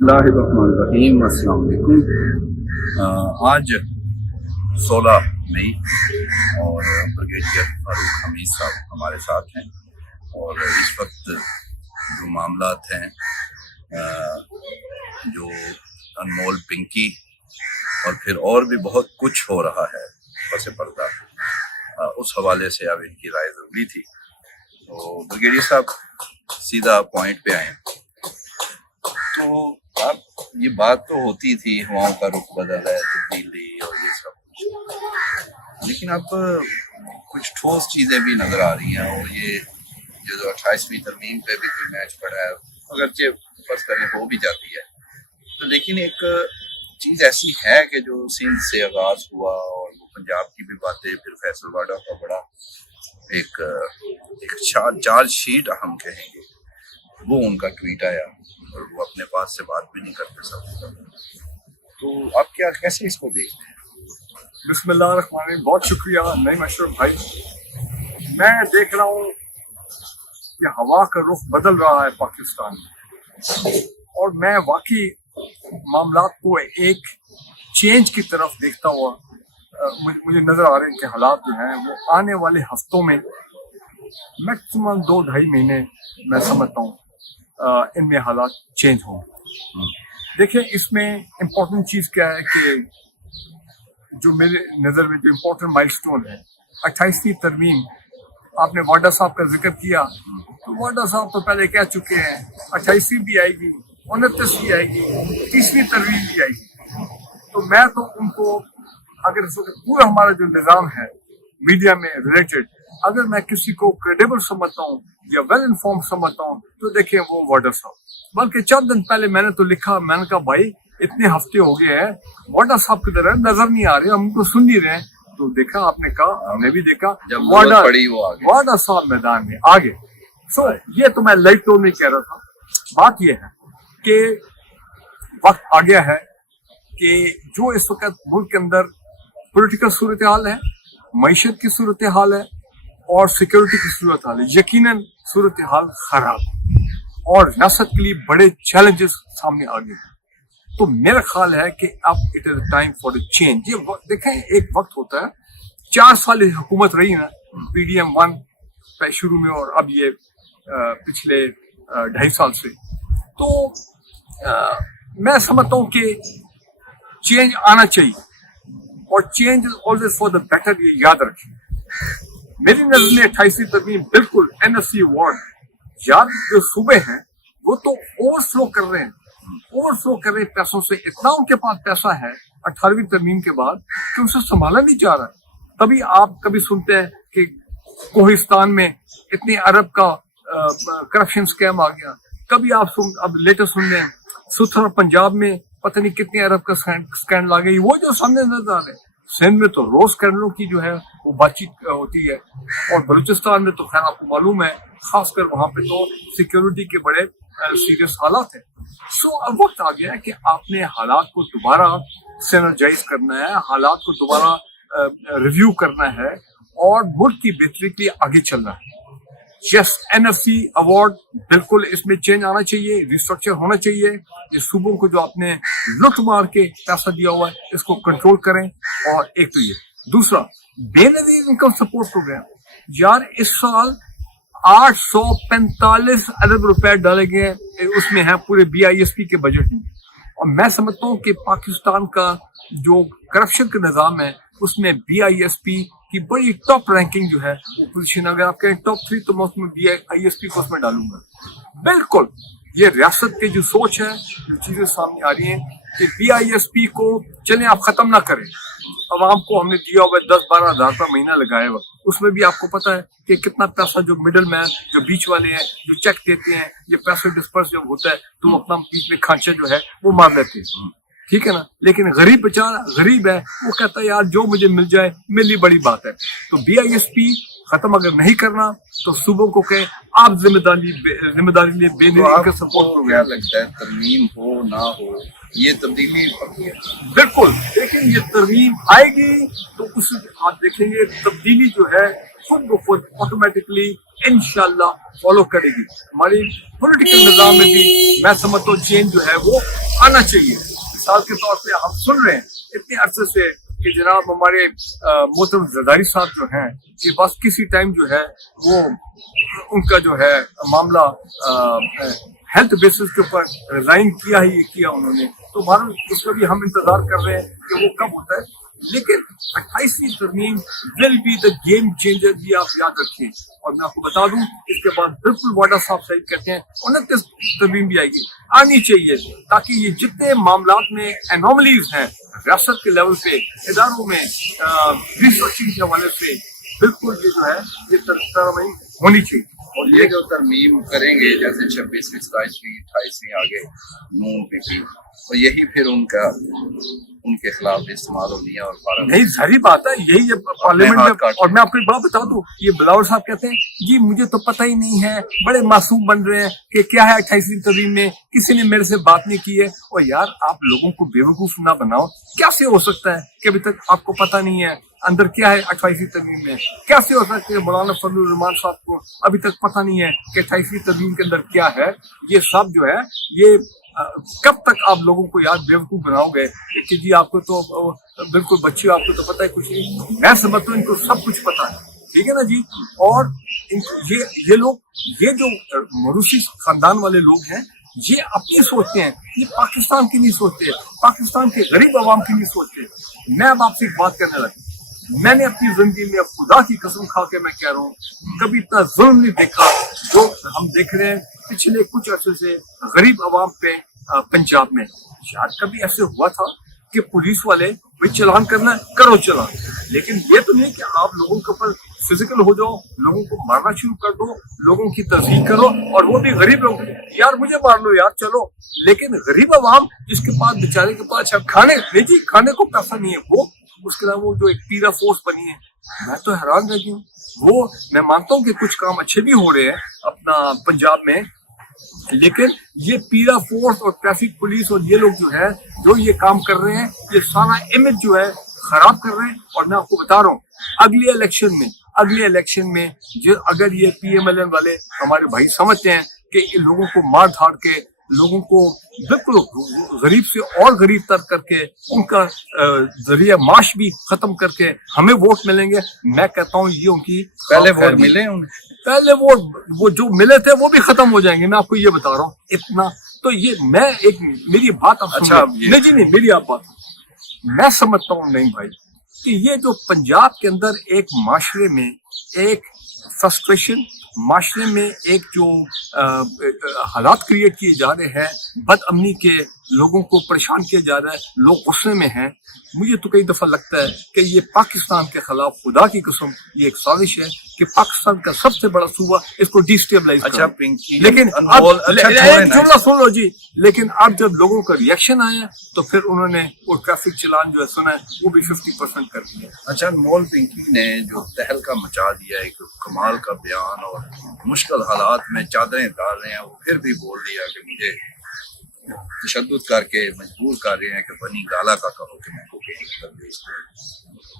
اللہ الرحمن الرحیم، السلام علیکم۔ آج 16 مئی اور بریگیڈیئر فاروق حمید صاحب ہمارے ساتھ ہیں، اور اس وقت جو معاملات ہیں جو انمول پنکی اور پھر اور بھی بہت کچھ ہو رہا ہے پس پردہ، اس حوالے سے اب ان کی رائے ضروری تھی۔ تو بریگیڈیئر صاحب سیدھا پوائنٹ پہ آئیں۔ تو اب یہ بات تو ہوتی تھی ہواؤں کا رخ بدل ہے، تبدیلی اور یہ سب کچھ، لیکن اب کچھ ٹھوس چیزیں بھی نظر آ رہی ہیں، اور یہ جو 28ویں ترمیم پہ بھی کوئی میچ پڑا ہے، اگرچہ فرض کریں ہو بھی جاتی ہے تو، لیکن ایک چیز ایسی ہے کہ جو سندھ سے آغاز ہوا، اور وہ پنجاب کی بھی باتیں، پھر فیصل واڈا کا بڑا ایک چارج شیٹ ہم کہیں گے، وہ ان کا ٹویٹ آیا اور وہ اپنے پاس سے بات بھی نہیں کرتے سب۔ تو آپ کیسے اس کو دیکھتے ہیں؟ بسم اللہ الرحمن الرحیم، بہت شکریہ نعیم اشرف بھائی۔ میں دیکھ رہا ہوں کہ ہوا کا رخ بدل رہا ہے پاکستان میں، اور میں واقعی معاملات کو ایک چینج کی طرف دیکھتا ہوا مجھے نظر آ رہے ہیں کہ حالات جو ہیں وہ آنے والے ہفتوں میں میکسیمم 2-2.5 مہینے میں سمجھتا ہوں ان میں حالات چینج ہوں۔ دیکھیں، اس میں امپورٹنٹ چیز کیا ہے کہ جو میرے نظر میں جو امپورٹنٹ مائل سٹون ہے، 28ویں ترمیم، آپ نے واڈا صاحب کا ذکر کیا، تو واڈا صاحب تو پہلے کہہ چکے ہیں 28ویں بھی آئے گی، 29 بھی آئے گی، 30ویں ترمیم بھی آئے گی۔ تو میں تو ان کو، اگر اس وقت پورا ہمارا جو نظام ہے میڈیا میں ریلیٹڈ، اگر میں کسی کو کریڈیبل سمجھتا ہوں یا ویل انفارم سمجھتا ہوں تو دیکھیں وہ واڈا صاحب۔ بلکہ چند دن پہلے میں نے تو لکھا، میں نے کہا بھائی اتنے ہفتے ہو گئے ہیں، واڈا صاحب کی طرح نظر نہیں آ رہے، ہم کو سن نہیں رہے ہیں۔ تو دیکھا، آپ نے کہا، ہم نے بھی دیکھا، واڈا صاحب میدان میں آگے۔ سو یہ تو میں لائٹ ٹون نہیں کہہ رہا تھا، بات یہ ہے کہ وقت آ گیا ہے کہ جو اس وقت ملک کے اندر پولیٹیکل صورتحال ہے، معیشت کی صورتحال ہے اور سیکورٹی کی صورتحال ہے، یقیناً صورتحال خراب اور ریاست کے لیے بڑے چیلنجز سامنے آ گئے ہیں۔ تو میرا خیال ہے کہ اب it is time for a change. یہ دیکھیں، ایک وقت ہوتا ہے، 4 سال حکومت رہی نا PDM-1 شروع میں، اور اب یہ پچھلے 2.5 سال سے، تو میں سمجھتا ہوں کہ چینج آنا چاہیے، اور change is always for the better, یہ یاد رکھیں۔ میری نظر میں 28ویں ترمیم بالکل NFC ایوارڈ، یاد جو صوبے ہیں وہ تو اوور فلو کر رہے ہیں پیسوں سے، اتنا ان کے پاس پیسہ ہے 18ویں ترمیم کے بعد کہ اسے سنبھالا نہیں جا رہا۔ تبھی آپ کبھی سنتے ہیں کہ کوہستان میں اتنے ارب کا کرپشن سکیم آ گیا، کبھی آپ اب لیٹسٹ سن رہے ہیں ستھرا پنجاب میں پتہ نہیں کتنے ارب کا سکینڈل آ گئی، وہ جو سامنے نظر آ رہے ہیں۔ سندھ میں تو روز سکینڈلوں کی جو ہے وہ بات چیت ہوتی ہے، اور بلوچستان میں تو خیر آپ کو معلوم ہے، خاص کر وہاں پہ تو سیکیورٹی کے بڑے سیریس حالات ہیں۔ سو اب وقت آ گیا ہے کہ آپ نے حالات کو دوبارہ سینرجائز کرنا ہے، حالات کو دوبارہ ریویو کرنا ہے، اور ملک کی بہتری کے لیے آگے چلنا ہے۔ یس، NFC ایوارڈ بالکل، اس میں چینج آنا چاہیے، ریسٹرکچر ہونا چاہیے۔ یہ صوبوں کو جو آپ نے لٹ مار کے پیسہ دیا ہوا ہے اس کو کنٹرول کریں۔ اور ایک تو یہ، دوسرا بے نظیر انکم سپورٹ پروگرام، یار اس سال 845 ارب روپے ڈالے گئے، اس میں ہے پورے BISP کے بجٹ میں، اور میں سمجھتا ہوں کہ پاکستان کا جو کرپشن کا نظام ہے اس میں BISP کی بڑی ٹاپ رینکنگ جو ہے وہ پوزیشن، اگر آپ کہیں ٹاپ 3 تو میں اس میں BISP کو اس میں ڈالوں گا۔ بالکل، یہ ریاست کی جو سوچ ہے، جو چیزیں سامنے آ رہی ہیں کہ BISP کو چلیں آپ ختم نہ کریں، عوام کو ہم نے دیا ہوا 10-12 ہزار روپے مہینہ لگایا ہوا، اس میں بھی آپ کو پتا ہے کہ کتنا پیسہ جو مڈل مین، جو بیچ والے ہیں، جو چیک دیتے ہیں، یہ پیسے ڈسپرس جب ہوتا ہے تو اپنا بیچ میں کھانچہ جو ہے وہ مار لیتے ہیں، ٹھیک ہے نا۔ لیکن غریب بیچارہ غریب ہے، وہ کہتا ہے یار جو مجھے مل جائے میرے لیے بڑی بات ہے۔ تو BISP ختم اگر نہیں کرنا تو صوبوں کو کہ آپ ذمہ داری لے بے نظیر کا سپورٹ پروگرام۔ لگتا ہے ترمیم ہو نہ ہو یہ تبدیلی بالکل، لیکن یہ ترمیم آئے گی تو اس آپ دیکھیں گے تبدیلی جو ہے खुद ब खुद ऑटोमेटिकली इंशाल्लाह फॉलो करेगी। हमारी पॉलिटिकल निज़ाम में भी मैं समझता हूँ चेंज जो है वो आना चाहिए। मिसाल के तौर पे हम सुन रहे हैं इतने अरसे से कि जनाब हमारे मोहतरम जरदारी साहब जो हैं कि बस किसी टाइम जो है वो उनका जो है मामला हेल्थ बेसिस के ऊपर रिजाइन किया ही किया उन्होंने, तो भारत उसका भी हम इंतजार कर रहे हैं कि वो कब होता है। लेकिन 28वीं तरमीम will be the game changer, ये आप याद रखिए। और मैं आपको बता दूं इसके बाद बिल्कुल वाडा साहब सही कहते हैं 29 तरमीम भी आनी चाहिए, ताकि ये जितने मामलात में एनोमलीज हैं रियासत के लेवल पे इदारों में रिसर्चिंग के हवाले से बिल्कुल ये जो है ये तरमीम होनी चाहिए। और ये जो तरमीम करेंगे जैसे 26वीं 27वीं 28वीं आगे नून पीपी, और यही फिर उनके खिलाफ इस्तेमाल होनी है। और भारत नहीं सारी बात है यही ये पार्लियामेंट में। और मैं आपको एक बात बता दूं, ये बिलावल साहब कहते हैं जी मुझे तो पता ही नहीं है, बड़े मासूम बन रहे हैं कि क्या है 28वीं तरमीम में, किसी ने मेरे से बात नहीं की है। और यार आप लोगों को बेवकूफ ना बनाओ, कैसे हो सकता है कि अभी तक आपको पता नहीं है अंदर क्या है 28वीं तरमीम में? कैसे हो सकता है मौलाना फजलुर रहमान साहब को अभी तक पता नहीं है कि 28वीं तरमीम के अंदर क्या है? ये सब जो है ये कब तक आप लोगों को याद बेवकूफ बनाओगे कि जी आपको तो बिल्कुल बच्चे आपको तो पता है कुछ नहीं। मैं समझता हूँ इनको सब कुछ पता है, ठीक है ना जी। और ये लोग ये जो मरूसी खानदान वाले लोग हैं ये अपनी सोचते हैं, ये पाकिस्तान की नहीं सोचते, पाकिस्तान के गरीब आवाम की नहीं सोचते। मैं अब आपसे एक बात करने लगा, मैंने अपनी जिंदगी में अब खुदा की कसम खा के मैं कह रहा हूँ कभी इतना जुल्म नहीं देखा जो हम देख रहे हैं पिछले कुछ अर्से से गरीब आवाम पे पंजाब में। शायद कभी ऐसे हुआ था कि पुलिस वाले भाई चलान करना करो चलान, लेकिन ये तो नहीं कि आप लोगों के ऊपर फिजिकल हो जाओ, लोगों को मारना शुरू कर दो, लोगों की तस्दीक करो, और वो भी गरीब लोग। यार मुझे मार लो यार चलो, लेकिन गरीब आवाम जिसके पास बेचारे के पास खाने नहीं जी खाने को पैसा नहीं है, वो उसके अलावा वो जो एक पीरा फोर्स बनी है, मैं तो हैरान रह गई हूँ। वो मैं मानता हूँ कि कुछ काम अच्छे भी हो रहे हैं अपना पंजाब में, लेकिन ये पीरा फोर्स और ट्रैफिक पुलिस और ये लोग जो है जो ये काम कर रहे हैं ये सारा इमेज जो है खराब कर रहे हैं। और मैं आपको बता रहा हूँ अगले इलेक्शन में जो अगर ये PMLN वाले हमारे भाई समझते हैं कि इन लोगों को मार धाड़ के लोगों को बिल्कुल गरीब से और गरीब तर करके उनका जरिया माश भी खत्म करके हमें वोट मिलेंगे, मैं कहता हूँ ये उनकी पहले वोट मिले उन्हें, पहले वो जो मिले थे वो भी खत्म हो जाएंगे। मैं आपको ये बता रहा हूँ इतना। तो ये मैं एक मेरी बात आप अच्छा नहीं जी नहीं मेरी आप बात मैं समझता हूँ नहीं भाई कि ये जो पंजाब के अंदर एक माशरे में एक फ्रस्ट्रेशन, माशरे में एक जो हालात क्रिएट किए जा रहे हैं, बदअमनी के, लोगों को परेशान किया जा रहा है, लोग गुस्से में हैं। मुझे तो कई दफा लगता है कि ये पाकिस्तान के खिलाफ खुदा की कसम ये एक साजिश है कि पाकिस्तान का सबसे बड़ा सूबा इसको डिस्टेबलाइज अच्छा पिंकी, लेकिन अब सुन लो जी, लेकिन अब जब लोगों का रिएक्शन आया तो फिर उन्होंने वो ट्रैफिक चलान जो है सुना है वो भी 50% कर दिया। अच्छा अनमोल पिंकी ने जो तहलका मचा दिया, एक कमाल का बयान, और मुश्किल हालात में चादरें डाल रहे हैं, वो फिर भी बोल दिया कि मुझे तशद्दुद करके मजबूर कर रहे हैं कि बनी गाला का कहो कि मैं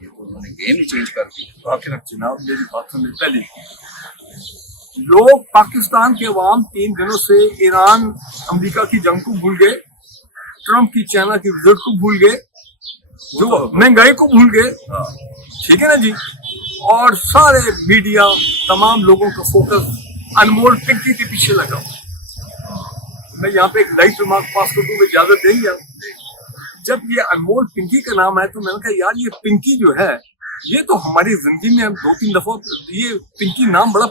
ये तो उन्होंने गेम ही चेंज कर दी। बाकी जनाब मेरी बात सुनिए, पहले लोग पाकिस्तान के अवाम 3 दिनों से ईरान अमेरिका की जंग को भूल गए, ट्रम्प की चाइना की विजिट को भूल गए, जो महंगाई को भूल गए, ठीक है ना जी। और सारे मीडिया तमाम लोगों का फोकस अनमोल पिंकी के पीछे लगा। मैं यहाँ पे एक लाइट रिमार्क पास कर दूँ, इजाजत देंगे आप? जब ये अनमोल पिंकी का नाम है तो मैंने कहा यार ये पिंकी जो है ये तो हमारी जिंदगी में 2-3 दफा ये पिंकी नाम बड़ा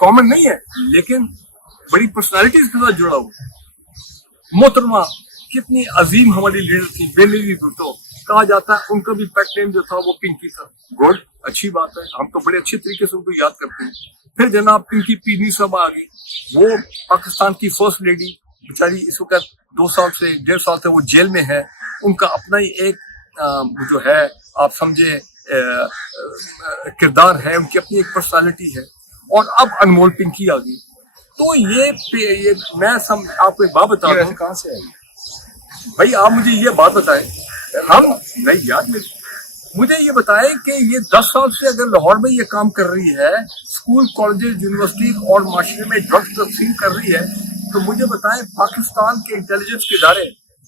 कॉमन नहीं है, लेकिन बड़ी पर्सनालिटीज के साथ जुड़ा हुआ। मोहतरमा कितनी अजीम हमारी लीडर थी, बेनजीर भुट्टो कहा जाता है, उनका भी पेट नेम जो था वो पिंकी था। गुड, अच्छी बात है, हम तो बड़े अच्छे तरीके से उनको याद करते हैं। फिर जनाब पिंकी पीनी साहब आ गई, वो पाकिस्तान की फर्स्ट लेडी, बेचारी इस वक्त 2 साल से 1.5 साल से वो जेल में है। उनका अपना ही एक जो है आप समझे किरदार है, उनकी अपनी एक पर्सनालिटी है। और अब अनमोल पिंकी आ गई, तो ये मैं आपको एक बात बता रहा हूँ। कहाँ से आई भाई आप मुझे ये बात बताएं, हम नहीं याद में मुझे ये बताएं कि ये 10 साल से अगर लाहौर में ये काम कर रही है, स्कूल, कॉलेजेस, यूनिवर्सिटी और माशरे में ड्रग्स तकसीम कर रही है, तो मुझे बताएं पाकिस्तान के इंटेलिजेंस के इदारे,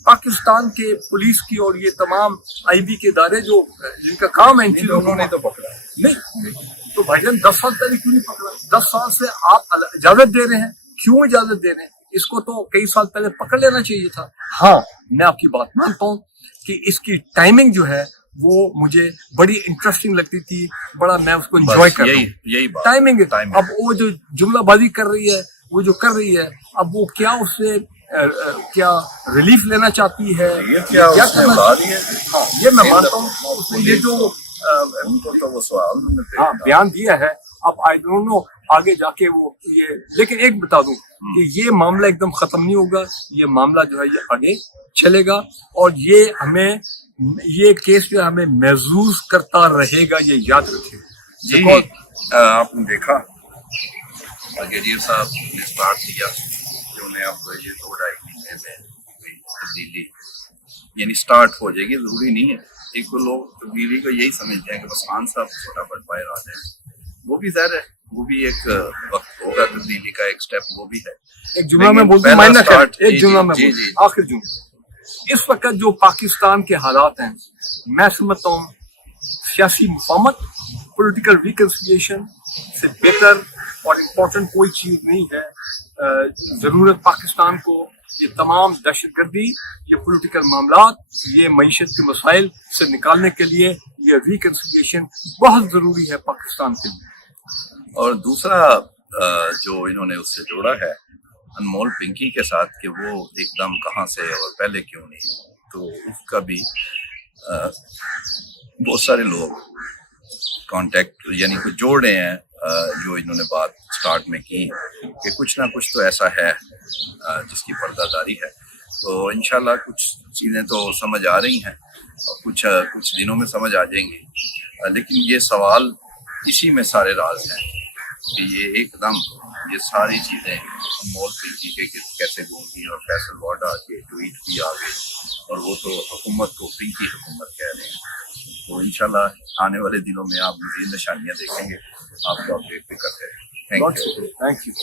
पाकिस्तान के पुलिस की और ये तमाम आईबी के इदारे जो जिनका काम है इन चीजों को उन्होंने तो पकड़ा नहीं, तो भाईजान 10 साल पहले क्यों नहीं पकड़ा? 10 साल से आप इजाजत दे रहे हैं, क्यों इजाजत दे रहे हैं? इसको तो कई साल पहले पकड़ लेना चाहिए था। हाँ, मैं आपकी बात मानता हूँ कि इसकी टाइमिंग जो है वो मुझे बड़ी इंटरेस्टिंग लगती थी, बड़ा मैं उसको एंजॉय करता हूँ। यही बात टाइमिंग है। टाइमिंग। अब वो जो जुमलाबाजी कर रही है, वो जो कर रही है, अब वो क्या उससे क्या रिलीफ लेना चाहती है, ये क्या उसने करना उड़ा दिया? हाँ, ये मैं मानता हूँ। उसने ये जो उनको तो वो सवाल उन्होंने हाँ बयान दिया है, अब आई डोंट नो आगे जाके वो ये, लेकिन एक बता दूं कि ये मामला एकदम खत्म नहीं होगा, ये मामला जो है ये आगे चलेगा और ये हमें, ये केस जो है हमें महसूस करता रहेगा, ये याद रखिए जी। आपने देखा ब्रिगेडियर साहब ने स्टार्ट किया कि उन्हें अब ये 2-2.5 महीने में तब्दीली यानी स्टार्ट हो जाएगी, जरूरी नहीं है। एक तो लोग तब्दीली को यही समझते हैं कि बस खान साहब फटाफट बाहर आ जाए, वो भी ज़ाहिर है, वो भी एक वक्त होगा तब्दीली का, एक स्टेप वो भी है। एक जुमला में बोलते हैं, माइनर कट, एक जुमला में बोलते हैं, आखिर जुमला। इस वक्त जो पाकिस्तान के हालात हैं, मैं समझता हूँ सियासी मुफाहमत, पॉलिटिकल रिकंसिलिएशन से बेहतर और इम्पोर्टेंट कोई चीज नहीं है। जरूरत पाकिस्तान को ये तमाम दहशतगर्दी, ये पॉलिटिकल मामलात, ये मईशत के मसाइल से निकालने के लिए ये रिकंसिलिएशन बहुत जरूरी है पाकिस्तान के लिए। और दूसरा जो इन्होंने उससे जोड़ा है अनमोल पिंकी के साथ कि वो एकदम कहाँ से और पहले क्यों नहीं, तो उसका भी बहुत सारे लोग कांटेक्ट यानी कुछ जोड़ रहे हैं, जो इन्होंने बात स्टार्ट में की कि कुछ ना कुछ तो ऐसा है जिसकी पर्दादारी है। तो इंशाल्लाह कुछ चीज़ें तो समझ आ रही हैं और कुछ दिनों में समझ आ जाएंगी, लेकिन ये सवाल इसी में सारे राज हैं कि ये एकदम ये सारी चीज़ें अनमोल पिंकी के कैसे गूंगी और फैसल वाडा के ट्वीट भी आ गए और वो तो हुकूमत को पिंकी हुकूमत कह रहे हैं। तो इंशाल्लाह आने वाले दिनों में आप मज़ीद निशानियाँ देखेंगे, आपको अपडेट भी करते हैं। Thank you.